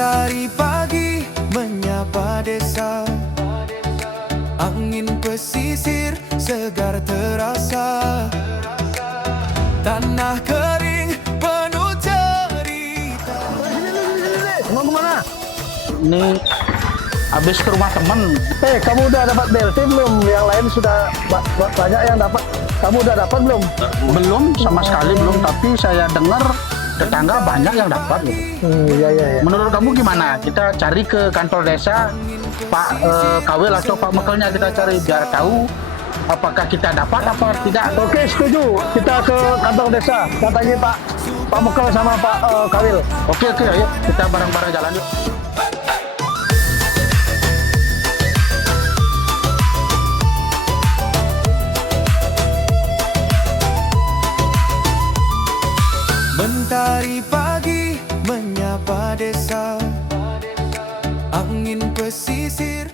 Mentari pagi menyapa desa, angin pesisir segar terasa, tanah kering penuh cerita. Mau kemana? Ini habis ke rumah temen. Kamu udah dapat BLT belum? Yang lain sudah banyak yang dapat. Kamu udah dapat belum? Belum, sama sekali belum. Tapi saya dengar tetangga banyak yang dapat. Gitu. Iya. Menurut kamu gimana? Kita cari ke kantor desa, Pak Kawil atau Pak Mekelnya kita cari biar tahu apakah kita dapat apa tidak. Oke, setuju. Kita ke kantor desa. Katanya Pak Mekel sama Pak Kawil. Oke, ayo kita bareng-bareng jalan yuk. Mentari pagi menyapa desa, angin pesisir.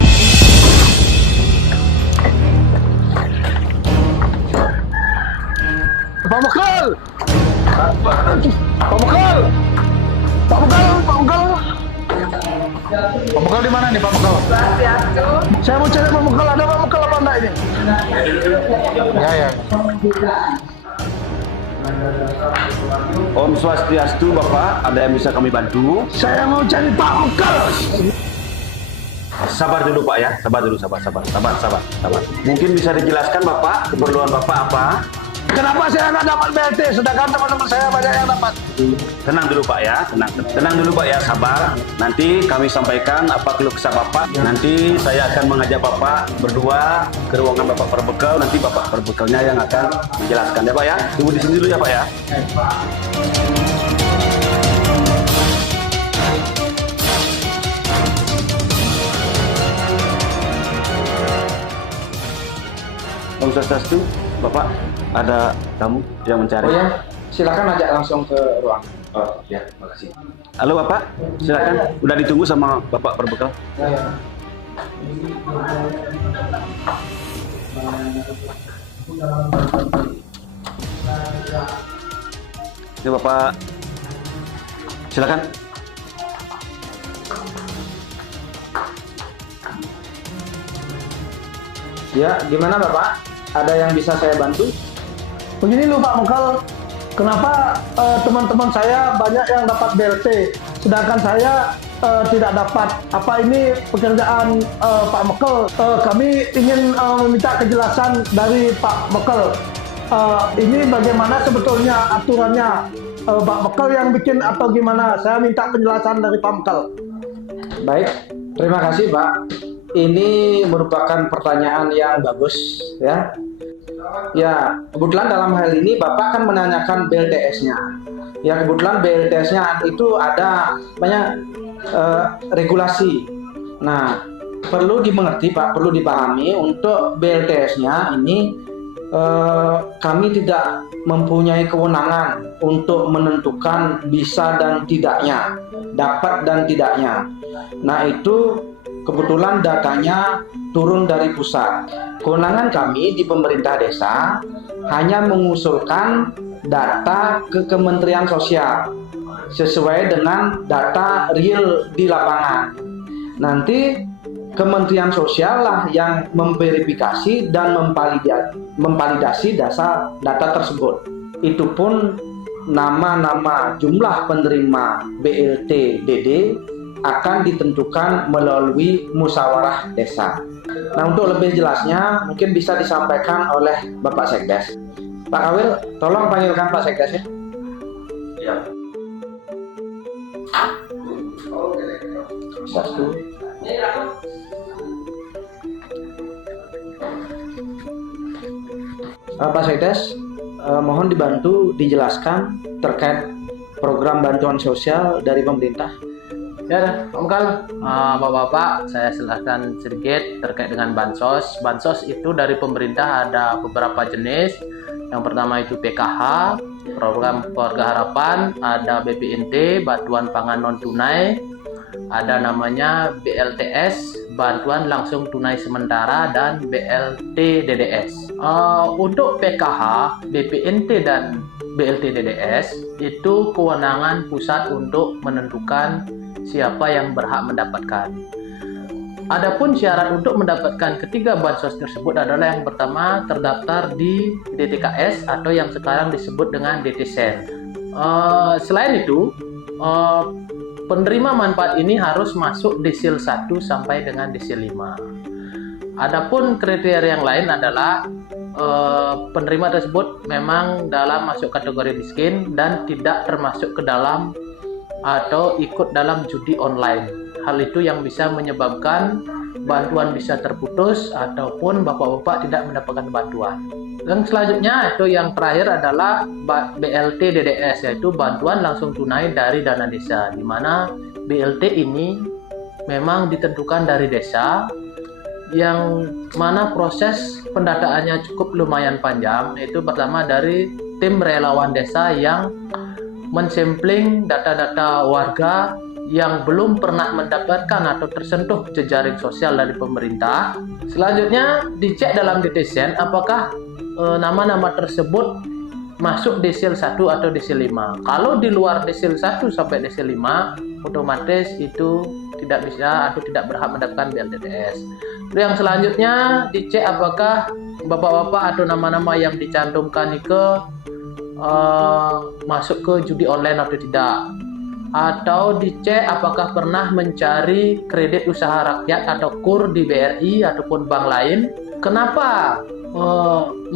Pak Mekel! Pak Mekel! Pak Mekel! Pak Mekel! Pak Mekel di mana nih Pak Mekel? Saya mau cari Pak Mekel. Ada Pak Mekel apa enggak ini? Ya. Om Swastiastu Bapak, ada yang bisa kami bantu? Saya mau cari Pak Mekel. Sabar dulu Pak ya, sabar. Mungkin bisa dijelaskan Bapak, keperluan Bapak apa? Kenapa saya nggak dapat BLT, sedangkan teman-teman saya banyak yang dapat? Tenang dulu Pak ya, tenang dulu Pak ya, sabar. Nanti kami sampaikan apa keluh kesah Bapak. Nanti saya akan mengajak Bapak berdua ke ruangan Bapak Perbekel. Nanti Bapak Perbekelnya yang akan menjelaskan ya Pak ya. Tunggu di sini dulu ya Pak ya. Om Swastiastu, Bapak, ada tamu yang mencari. Oh ya, silakan ajak langsung ke ruang. Oh ya, makasih. Halo Bapak, silakan. Udah ditunggu sama Bapak Perbekel. Ya. Ini Bapak, silakan. Ya, gimana Bapak? Ada yang bisa saya bantu? Begini loh Pak Mekel, kenapa teman-teman saya banyak yang dapat BLT, sedangkan saya tidak dapat? Apa ini pekerjaan Pak Mekel? Kami ingin meminta kejelasan dari Pak Mekel. Ini bagaimana sebetulnya aturannya? Pak Mekel yang bikin atau gimana? Saya minta penjelasan dari Pak Mekel. Baik, terima kasih Pak. Ini merupakan pertanyaan yang bagus ya. Ya, kebetulan dalam hal ini Bapak kan menanyakan BLTS-nya. Ya, kebetulan BLTS-nya itu ada banyak regulasi. Nah, perlu dimengerti Pak, perlu dipahami untuk BLTS-nya ini kami tidak mempunyai kewenangan untuk menentukan bisa dan tidaknya, dapat dan tidaknya. Nah, itu kebetulan datanya turun dari pusat. Kewenangan kami di pemerintah desa hanya mengusulkan data ke Kementerian Sosial sesuai dengan data real di lapangan. Nanti Kementerian Sosial lah yang memverifikasi dan memvalidasi data tersebut. Itu pun nama-nama jumlah penerima BLT DD akan ditentukan melalui musyawarah desa. Nah, untuk lebih jelasnya mungkin bisa disampaikan oleh Bapak Sekdes. Pak Kawil, tolong panggilkan Pak Sekdes ya. Ya. Satu. Pak Sekdes, mohon dibantu dijelaskan terkait program bantuan sosial dari pemerintah. Ya, Pak Mekel, Bapak-Bapak, saya silahkan sedikit terkait dengan bansos. Bansos itu dari pemerintah ada beberapa jenis. Yang pertama itu PKH, program keluarga harapan, ada BPNT, bantuan pangan non tunai, ada namanya BLTS, bantuan langsung tunai sementara, dan BLT DDS. Untuk PKH, BPNT dan BLT DDS itu kewenangan pusat untuk menentukan siapa yang berhak mendapatkan. Adapun syarat untuk mendapatkan ketiga bansos tersebut adalah yang pertama terdaftar di DTKS atau yang sekarang disebut dengan DTSEN. Selain itu, penerima manfaat ini harus masuk desil 1 sampai dengan desil 5. Adapun kriteria yang lain adalah penerima tersebut memang dalam masuk kategori miskin dan tidak termasuk ke dalam atau ikut dalam judi online. Hal itu yang bisa menyebabkan bantuan bisa terputus ataupun bapak-bapak tidak mendapatkan bantuan. Dan selanjutnya itu yang terakhir adalah BLT DDS, yaitu bantuan langsung tunai dari dana desa, di mana BLT ini memang ditentukan dari desa, yang mana proses pendataannya cukup lumayan panjang. Itu pertama dari tim relawan desa yang mensampling data-data warga yang belum pernah mendapatkan atau tersentuh jejaring sosial dari pemerintah. Selanjutnya dicek dalam DTSEN apakah nama-nama tersebut masuk desil 1 atau desil 5. Kalau di luar desil 1 sampai desil 5, otomatis itu tidak bisa atau tidak berhak mendapatkan BLTDS. Yang selanjutnya dicek apakah bapak-bapak atau nama-nama yang dicantumkan itu masuk ke judi online atau tidak. Atau dicek apakah pernah mencari kredit usaha rakyat atau KUR di BRI ataupun bank lain. Kenapa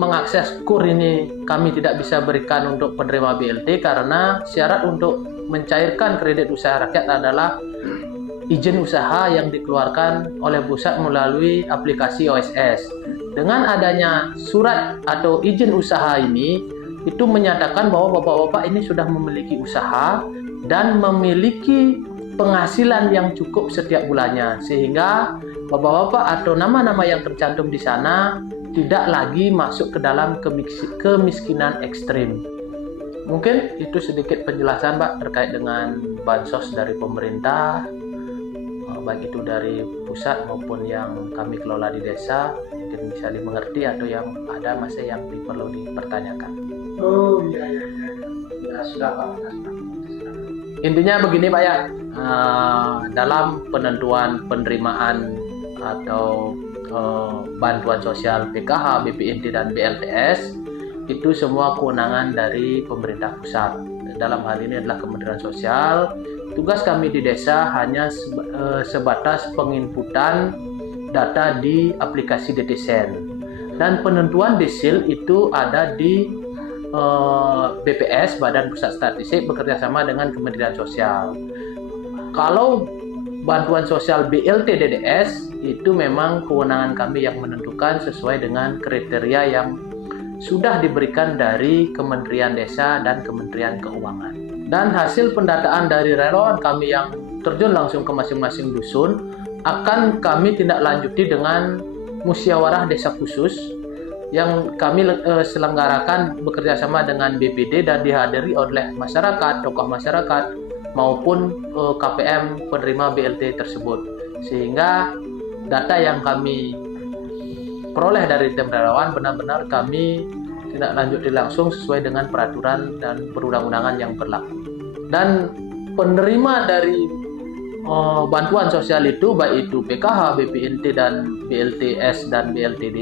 mengakses KUR ini kami tidak bisa berikan untuk penerima BLT? Karena syarat untuk mencairkan kredit usaha rakyat adalah izin usaha yang dikeluarkan oleh pusat melalui aplikasi OSS. Dengan adanya surat atau izin usaha ini, itu menyatakan bahwa bapak-bapak ini sudah memiliki usaha dan memiliki penghasilan yang cukup setiap bulannya, sehingga bapak-bapak atau nama-nama yang tercantum di sana tidak lagi masuk ke dalam kemiskinan ekstrim. Mungkin itu sedikit penjelasan Pak terkait dengan bansos dari pemerintah, baik itu dari pusat maupun yang kami kelola di desa. Mungkin bisa dimengerti atau yang ada masih yang perlu dipertanyakan. Oh iya. Ya sudah Pak. Intinya begini Pak ya, dalam penentuan penerimaan atau bantuan sosial PKH, BPNT dan BLTS itu semua kewenangan dari pemerintah pusat. Dalam hal ini adalah Kementerian Sosial. Tugas kami di desa hanya sebatas penginputan data di aplikasi DTSEN, dan penentuan desil itu ada di BPS, Badan Pusat Statistik, bekerja sama dengan Kementerian Sosial. Kalau bantuan sosial BLT DDS itu memang kewenangan kami yang menentukan sesuai dengan kriteria yang sudah diberikan dari Kementerian Desa dan Kementerian Keuangan. Dan hasil pendataan dari relawan kami yang terjun langsung ke masing-masing dusun akan kami tindak lanjuti dengan musyawarah desa khusus yang kami selenggarakan bekerja sama dengan BPD dan dihadiri oleh masyarakat, tokoh masyarakat maupun KPM penerima BLT tersebut, sehingga data yang kami peroleh dari tim relawan benar-benar kami tindak lanjuti langsung sesuai dengan peraturan dan perundang-undangan yang berlaku. Dan penerima dari bantuan sosial itu, baik itu PKH, BPNT dan BLTS dan BLT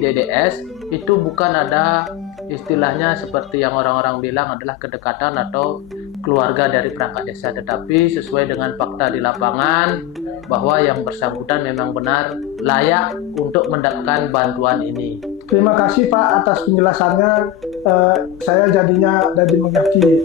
DDS, itu bukan ada istilahnya seperti yang orang-orang bilang adalah kedekatan atau keluarga dari perangkat desa, tetapi sesuai dengan fakta di lapangan bahwa yang bersangkutan memang benar layak untuk mendapatkan bantuan ini. Terima kasih Pak atas penjelasannya. Saya jadinya mengerti.